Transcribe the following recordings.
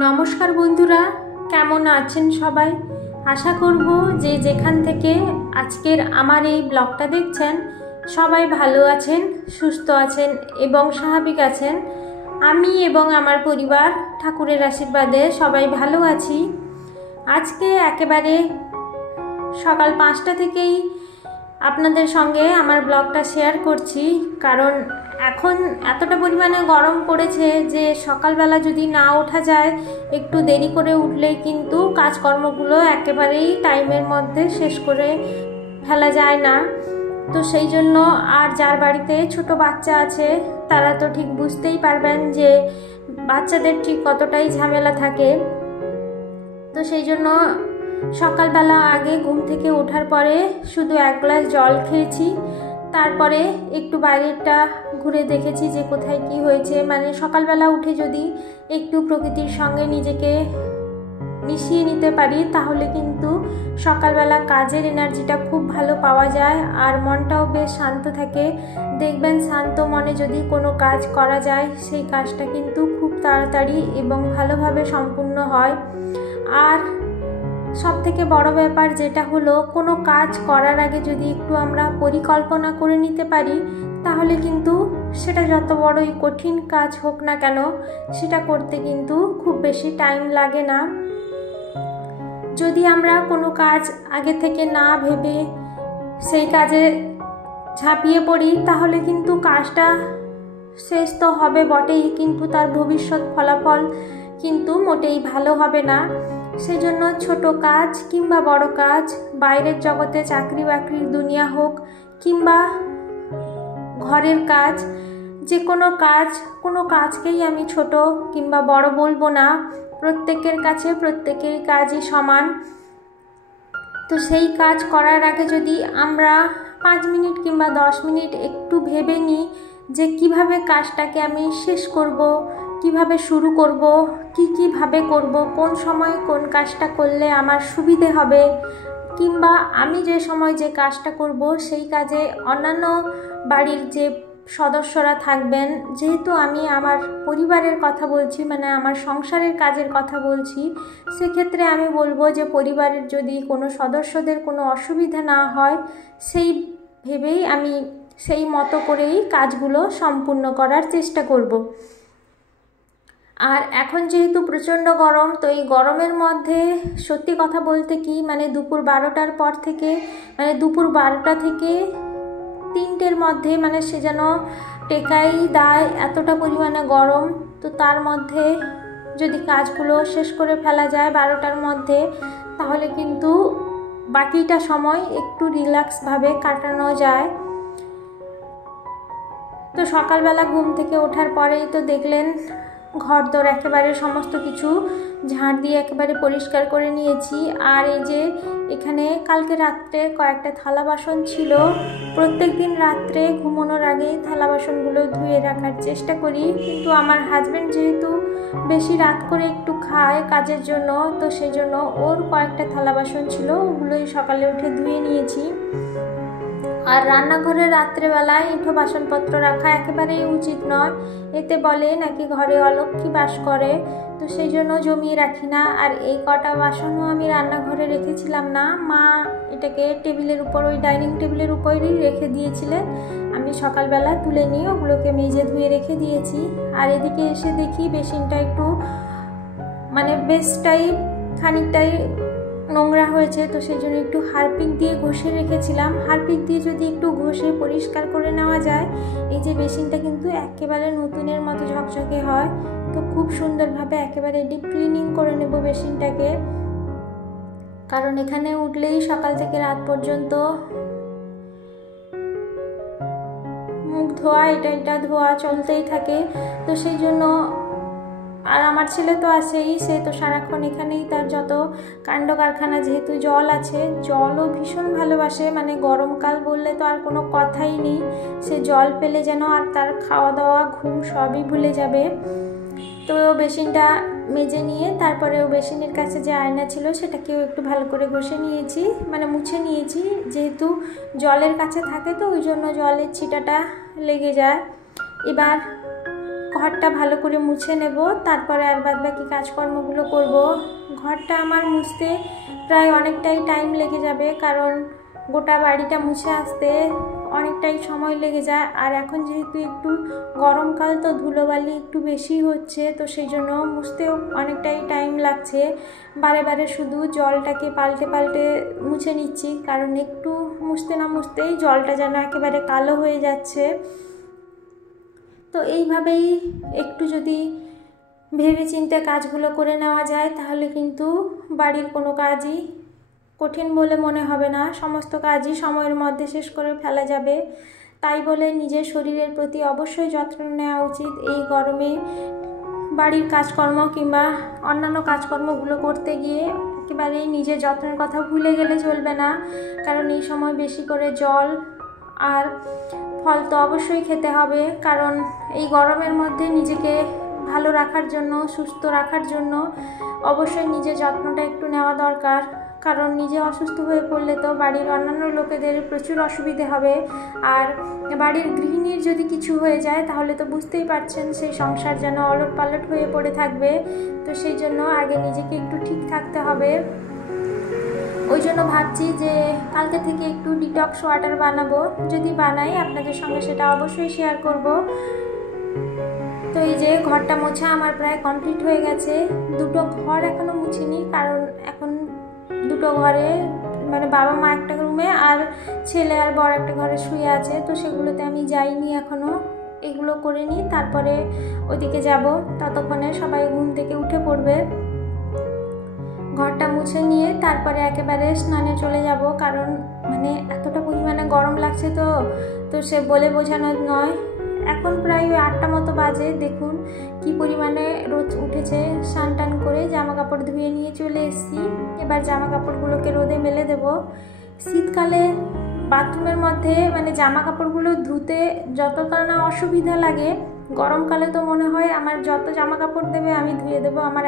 নমস্কার বন্ধুরা, কেমন আছেন সবাই? আশা করব যে যেখান থেকে আজকের আমার এই ব্লগটা দেখছেন সবাই ভালো আছেন, সুস্থ আছেন এবং স্বাভাবিক আছেন। আমি এবং আমার পরিবার ঠাকুরের আশীর্বাদে সবাই ভালো আছি। আজকে একেবারে সকাল 5টা থেকেই আপনাদের সঙ্গে আমার ব্লগটা শেয়ার করছি, কারণ এখন এতটা পরিমাণে গরম পড়েছে যে সকালবেলা যদি না ওঠা যায়, একটু দেরি করে উঠলেই কিন্তু কাজকর্মগুলো একেবারেই টাইমের মধ্যে শেষ করে ফেলা যায় না। তো সেই জন্য, আর যার বাড়িতে ছোট বাচ্চা আছে তারা তো ঠিক বুঝতেই পারবেন যে বাচ্চাদের ঠিক কতটাই ঝামেলা থাকে। তো সেই জন্য সকালবেলা আগে ঘুম থেকে ওঠার পরে শুধু 1 গ্লাস জল খেয়েছি, তারপরে একটু বাইরেটা ঘুরে দেখেছি যে কোথায় কি হয়েছে। মানে সকালবেলা উঠে যদি একটু প্রকৃতির সঙ্গে নিজেকে মিশিয়ে নিতে পারি তাহলে কিন্তু সকালবেলা কাজের এনার্জিটা খুব ভালো পাওয়া যায় আর মনটাও বেশ শান্ত থাকে। দেখবেন শান্ত মনে যদি কোনো কাজ করা যায় সেই কাজটা কিন্তু খুব তাড়াতাড়ি এবং ভালোভাবে সম্পূর্ণ হয়। আর সবথেকে বড় ব্যাপার যেটা হলো, কোনো কাজ করার আগে যদি একটু আমরা পরিকল্পনা করে নিতে পারি তাহলে কিন্তু সেটা যত বড়ই কঠিন কাজ হোক না কেন সেটা করতে কিন্তু খুব বেশি টাইম লাগে না। যদি আমরা কোনো কাজ আগে থেকে না ভেবে সেই কাজে ঝাঁপিয়ে পড়ি তাহলে কিন্তু কাজটা শেষ তো হবে বটেই, কিন্তু তার ভবিষ্যৎ ফলাফল কিন্তু মোটেই ভালো হবে না। সেই জন্য ছোট কাজ কিংবা বড় কাজ, বাইরের জগতে চাকরি বাকরির দুনিয়া হোক কিংবা ঘরের কাজ, যে কোনো কাজকেই আমি ছোট কিংবা বড় বলবো না। প্রত্যেকের কাছে প্রত্যেকের কাজই সমান। তো সেই কাজ করার আগে যদি আমরা 5 মিনিট কিংবা 10 মিনিট একটু ভেবে নিই যে কিভাবে কাজটাকে আমি শেষ করব, কিভাবে শুরু করব, কিভাবে করব, কোন সময় কোন কাজটা করলে আমার সুবিধে হবে, কিংবা আমি যে সময় যে কাজটা করব সেই কাজে অন্যান্য বাড়ির যে সদস্যরা থাকবেন, যেহেতু আমি আমার পরিবারের কথা বলছি, মানে আমার সংসারের কাজের কথা বলছি, সেক্ষেত্রে আমি বলবো যে পরিবারের যদি কোনো সদস্যদের কোনো অসুবিধা না হয় সেই ভেবেই আমি সেই মতো করেই কাজগুলো সম্পূর্ণ করার চেষ্টা করব। আর এখন যেহেতু প্রচণ্ড গরম, তো এই গরমের মধ্যে সত্যি কথা বলতে কি, মানে দুপুর 12টার পর থেকে, মানে দুপুর 12টা থেকে 3টের মধ্যে, মানে সে যেন টেকাই দায় এতটা পরিমাণে গরম। তো তার মধ্যে যদি কাজগুলো শেষ করে ফেলা যায় 12টার মধ্যে তাহলে কিন্তু বাকিটা সময় একটু রিল্যাক্সভাবে কাটানো যায়। তো সকালবেলা ঘুম থেকে ওঠার পরেই তো দেখলেন ঘরদোর একেবারে সমস্ত কিছু ঝাড় দিয়ে একেবারে পরিষ্কার করে নিয়েছি। আর এই যে এখানে কালকে রাত্রে কয়েকটা থালা বাসন ছিল, প্রত্যেক দিন রাত্রে ঘুমানোর আগেই থালা বাসনগুলো ধুয়ে রাখার চেষ্টা করি, কিন্তু আমার হাজব্যান্ড যেহেতু বেশি রাত করে একটু খায় কাজের জন্য, তো সেই জন্য ওর কয়েকটা থালা বাসন ছিল, ওগুলোই সকালে উঠে ধুয়ে নিয়েছি। আর রান্নাঘরে রাত্রেবেলায় এঁঠো বাসনপত্র রাখা একেবারেই উচিত নয়, এতে বলে নাকি ঘরে অলক্ষ্মী বাস করে, তো সেই জন্য জমিয়ে রাখি না। আর এই কটা বাসনও আমি রান্নাঘরে রেখেছিলাম না, মা এটাকে টেবিলের উপর, ওই ডাইনিং টেবিলের উপরেই রেখে দিয়েছিলেন, আমি সকালবেলা তুলে নিয়ে ওগুলোকে মেজে ধুয়ে রেখে দিয়েছি। আর এদিকে এসে দেখি বেসিনটা একটু মানে বেশটাই খানিকটাই নোংরা হয়েছে, তো সেই জন্য একটু হারপিক দিয়ে ঘষে রেখেছিলাম। হারপিক দিয়ে যদি একটু ঘষে পরিষ্কার করে নেওয়া যায়, এই যে বেসিনটা কিন্তু একেবারে নতুনের মতো ঝকঝকে হয়। তো খুব সুন্দরভাবে একেবারে ডিপ ক্লিনিং করে নেব বেসিনটাকে, কারণ এখানে উঠলেই সকাল থেকে রাত পর্যন্ত মুখ ধোয়া এটা ধোয়া চলতেই থাকে। তো সেই জন্য, আর আমার ছেলে তো আছেই, সে তো সারাক্ষণ এখানেই, তার যত কাণ্ড কারখানা, যেহেতু জল আছে, জলও ভীষণ ভালোবাসে, মানে গরমকাল বললে তো আর কোনো কথাই নেই, সে জল পেলে যেন আর তার খাওয়া দাওয়া ঘুম সবই ভুলে যাবে। তো বেসিনটা মেজে নিয়ে তারপরে ও বেসিনের কাছে যে আয়না ছিল সেটাকেও একটু ভালো করে ঘষে নিয়েছি, মানে মুছে নিয়েছি, যেহেতু জলের কাছে থাকে তো ওই জন্য জলের ছিটাটা লেগে যায়। এবার ঘরটা ভালো করে মুছে নেব, তারপরে আর বাদবাকি কাজকর্মগুলো করব। ঘরটা আমার মুছতে প্রায় অনেকটাই টাইম লেগে যাবে, কারণ গোটা বাড়িটা মুছে আসতে অনেকটাই সময় লেগে যায়। আর এখন যেহেতু একটু গরমকাল, তো ধুলোবালি একটু বেশি হচ্ছে, তো সেই জন্য মুছতেও অনেকটাই টাইম লাগছে। বারে বারে শুধু জলটাকে পাল্টে পাল্টে মুছে নিচ্ছি, কারণ একটু মুছতে না মুছতেই জলটা যেন একেবারে কালো হয়ে যাচ্ছে। তো এইভাবেই একটু যদি ভেবে চিন্তে কাজগুলো করে নেওয়া যায়, তাহলে কিন্তু বাড়ির কোনো কাজই কঠিন বলে মনে হবে না, সমস্ত কাজই সময়ের মধ্যে শেষ করে ফেলা যাবে। তাই বলে নিজের শরীরের প্রতি অবশ্যই যত্ন নেওয়া উচিত। এই গরমে বাড়ির কাজকর্ম কিংবা অন্যান্য কাজকর্মগুলো করতে গিয়ে একেবারেই নিজের যত্নের কথা ভুলে গেলে চলবে না, কারণ এই সময় বেশি করে জল আর ফল তো অবশ্যই খেতে হবে, কারণ এই গরমের মধ্যে নিজেকে ভালো রাখার জন্য, সুস্থ রাখার জন্য অবশ্যই নিজের যত্নটা একটু নেওয়া দরকার। কারণ নিজে অসুস্থ হয়ে পড়লে তো বাড়ির অন্যান্য লোকেদের প্রচুর অসুবিধে হবে। আর বাড়ির গৃহিণীর যদি কিছু হয়ে যায়, তাহলে তো বুঝতেই পারছেন সেই সংসার যেন অলট পালট হয়ে পড়ে থাকবে। তো সেই জন্য আগে নিজেকে একটু ঠিক থাকতে হবে। ওই জন্য ভাবছি যে কালকে থেকে একটু ডিটক্স ওয়াটার বানাবো, যদি বানাই আপনাদের সঙ্গে সেটা অবশ্যই শেয়ার করব। তো এই যে ঘরটা মোছা আমার প্রায় কমপ্লিট হয়ে গেছে। দুটো ঘর এখনও মুছিনি, কারণ এখন দুটো ঘরে মানে বাবা মা একটা রুমে আর ছেলে আর বড় একটা ঘরে শুয়ে আছে, তো সেগুলোতে আমি যাইনি এখনও। এগুলো করে নিই, তারপরে ওদিকে যাব। ততক্ষণে সবাই ঘুম থেকে উঠে পড়বে। ঘরটা মুছে নিয়ে তারপরে একেবারে স্নানে চলে যাব, কারণ মানে এতটা পরিমাণে গরম লাগছে, তো সে বলে বোঝানো নয়। এখন প্রায় 8টা মতো বাজে, দেখুন কি পরিমাণে রোদ উঠেছে। স্নান টান করে জামা কাপড় ধুয়ে নিয়ে চলে এসেছি। এবার জামা কাপড়গুলোকে রোদে মেলে দেব। শীতকালে বাথরুমের মধ্যে মানে জামা কাপড়গুলো ধুতে যতটা না অসুবিধা লাগে, গরমকালে তো মনে হয় আমার যত জামা কাপড় দেবে আমি ধুয়ে দেবো, আমার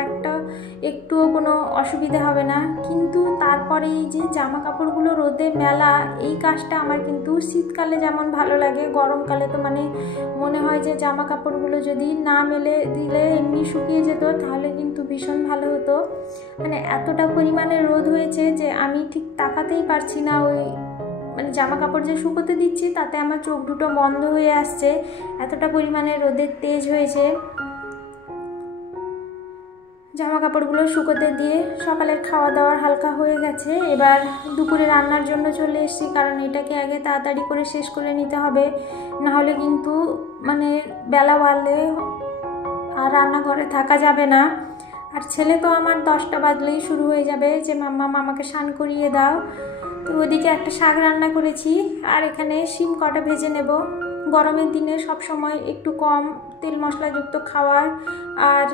একটুও কোনো অসুবিধা হবে না। কিন্তু তারপরে এই যে জামা কাপড়গুলো রোদে মেলা, এই কাজটা আমার কিন্তু শীতকালে যেমন ভালো লাগে, গরমকালে তো মানে মনে হয় যে জামা কাপড়গুলো যদি না মেলে দিলে এমনি শুকিয়ে যেত, তাহলে কিন্তু ভীষণ ভালো হতো। মানে এতটা পরিমাণে রোদ হয়েছে যে আমি ঠিক তাকাতেই পারছি না। ওই মানে জামা কাপড় যে শুকোতে দিচ্ছি তাতে আমার চোখ দুটো বন্ধ হয়ে আসছে, এতটা পরিমাণে রোদের তেজ হয়েছে। জামা কাপড়গুলো শুকোতে দিয়ে সকালের খাওয়া দাওয়ার হালকা হয়ে গেছে। এবার দুপুরে রান্নার জন্য চলে এসেছি, কারণ এটাকে আগে তাড়াতাড়ি করে শেষ করে নিতে হবে, নাহলে কিন্তু মানে বেলা বাড়লে আর রান্নাঘরে থাকা যাবে না। আর ছেলে তো আমার 10টা বাজলেই শুরু হয়ে যাবে যে মাম্মা আমাকে স্নান করিয়ে দাও। তো ওদিকে একটা শাক রান্না করেছি, আর এখানে শিম কটা ভেজে নেব। গরমের দিনে সব সময় একটু কম তেল মশলাযুক্ত খাবার আর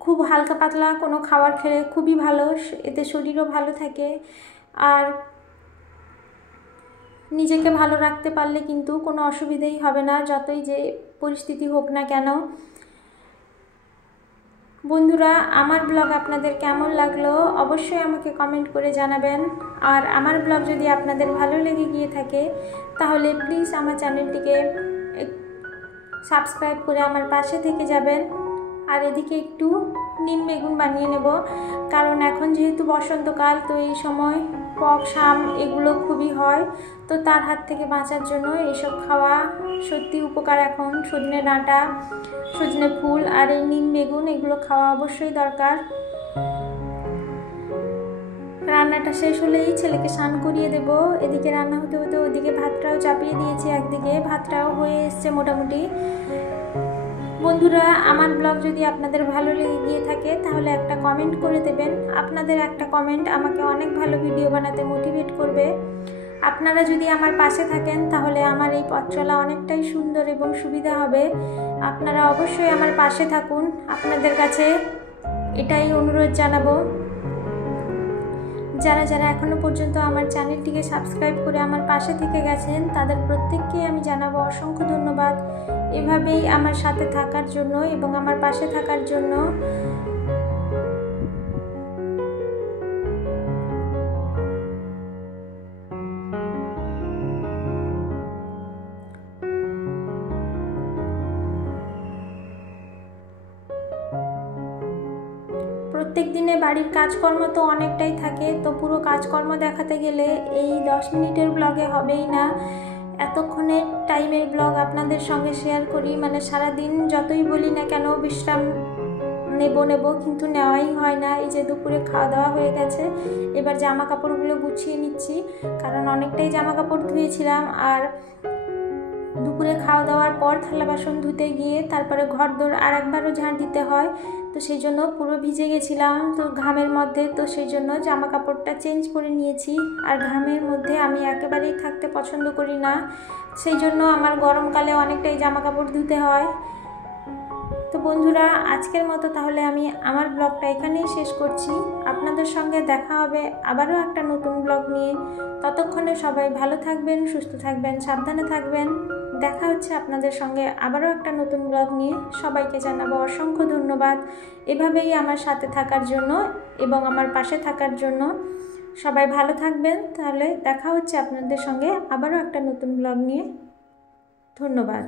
খুব হালকা পাতলা কোনো খাবার খেলে খুবই ভালো, এতে শরীরও ভালো থাকে। আর নিজেকে ভালো রাখতে পারলে কিন্তু কোনো অসুবিধাই হবে না, যতই যে পরিস্থিতি হোক না কেন। বন্ধুরা, আমার ব্লগ আপনাদের কেমন লাগলো অবশ্যই আমাকে কমেন্ট করে জানাবেন। আর আমার ব্লগ যদি আপনাদের ভালো লেগে গিয়ে থাকে, তাহলে প্লিজ আমার চ্যানেলটিকে সাবস্ক্রাইব করে আমার পাশে থেকে যাবেন। আর এদিকে একটু নিম বেগুন বানিয়ে নেব, কারণ এখন যেহেতু বসন্তকাল, তো এই সময় পক শাম এগুলো খুবই হয়, তো তার হাত থেকে বাঁচার জন্য এইসব খাওয়া সত্যি উপকার। এখন সজনে ডাঁটা, সজনে ফুল আর এই নিম বেগুন এগুলো খাওয়া অবশ্যই দরকার। রান্নাটা শেষ হলেই ছেলেকে স্নান করিয়ে দেব। এদিকে রান্না হতে হতে ওদিকে ভাতটাও চাপিয়ে দিয়েছি, একদিকে ভাতটাও হয়ে এসছে মোটামুটি। বন্ধুরা, আমার ব্লগ যদি আপনাদের ভালো লেগে গিয়ে থাকে, তাহলে একটা কমেন্ট করে দেবেন। আপনাদের একটা কমেন্ট আমাকে অনেক ভালো ভিডিও বানাতে মোটিভেট করবে। আপনারা যদি আমার পাশে থাকেন, তাহলে আমার এই পথ চলা অনেকটাই সুন্দর এবং সুবিধা হবে। আপনারা অবশ্যই আমার পাশে থাকুন, আপনাদের কাছে এটাই অনুরোধ জানাবো। যারা যারা এখনও পর্যন্ত আমার চ্যানেলটিকে সাবস্ক্রাইব করে আমার পাশে থেকে গেছেন, তাদের প্রত্যেককেই আমি জানাবো অসংখ্য ধন্যবাদ এভাবেই আমার সাথে থাকার জন্য এবং আমার পাশে থাকার জন্য। প্রত্যেক দিনে বাড়ির কাজকর্ম তো অনেকটাই থাকে, তো পুরো কাজকর্ম দেখাতে গেলে এই 10 মিনিটের ব্লগে হবেই না। এতক্ষণের টাইমের ব্লগ আপনাদের সঙ্গে শেয়ার করি, মানে সারাদিন যতই বলি না কেন বিশ্রাম নেব কিন্তু নেওয়াই হয় না। এই যে দুপুরে খাওয়া দাওয়া হয়ে গেছে, এবার জামা কাপড়গুলো গুছিয়ে নিচ্ছি, কারণ অনেকটাই জামা কাপড় ধুয়েছিলাম। আর দুপুরে খাওয়া দাওয়ার পর থালা বাসন ধুতে গিয়ে তারপরে ঘর দোর আর একবারও ঝাড় দিতে হয়, তো সেই জন্য পুরো ভিজে গেছিলাম তো ঘামের মধ্যে, তো সেই জন্য জামা কাপড়টা চেঞ্জ করে নিয়েছি। আর ঘামের মধ্যে আমি একেবারেই থাকতে পছন্দ করি না, সেই জন্য আমার গরমকালে অনেকটাই জামা কাপড় ধুতে হয়। তো বন্ধুরা, আজকের মতো তাহলে আমি আমার ব্লগটা এখানেই শেষ করছি। আপনাদের সঙ্গে দেখা হবে আবারও একটা নতুন ব্লগ নিয়ে। ততক্ষণে সবাই ভালো থাকবেন, সুস্থ থাকবেন, সাবধানে থাকবেন। দেখা হচ্ছে আপনাদের সঙ্গে আবারও একটা নতুন ব্লগ নিয়ে। সবাইকে জানাবো অসংখ্য ধন্যবাদ এভাবেই আমার সাথে থাকার জন্য এবং আমার পাশে থাকার জন্য। সবাই ভালো থাকবেন, তাহলে দেখা হচ্ছে আপনাদের সঙ্গে আবারও একটা নতুন ব্লগ নিয়ে। ধন্যবাদ।